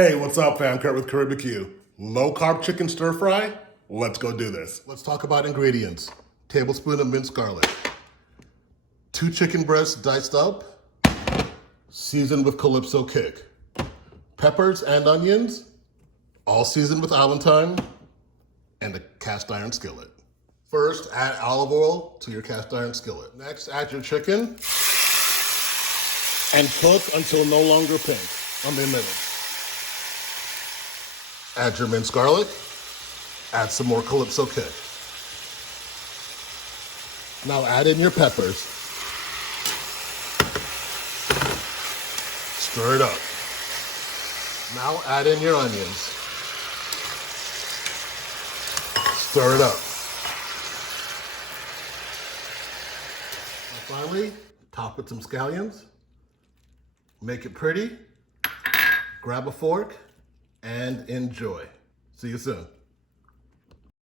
Hey, what's up, fam? Kurt with Caribeque. Low carb chicken stir fry? Let's go do this. Let's talk about ingredients. Tablespoon of minced garlic. 2 chicken breasts diced up, seasoned with Calypso kick. Peppers and onions, all seasoned with Allentyne, and a cast iron skillet. First, add olive oil to your cast iron skillet. Next, add your chicken and cook until no longer pink. Minutes. Add your minced garlic, add some more Calypso kick. Now add in your peppers. Stir it up. Now add in your onions. Stir it up. And finally, top with some scallions. Make it pretty. Grab a fork and enjoy. See you soon.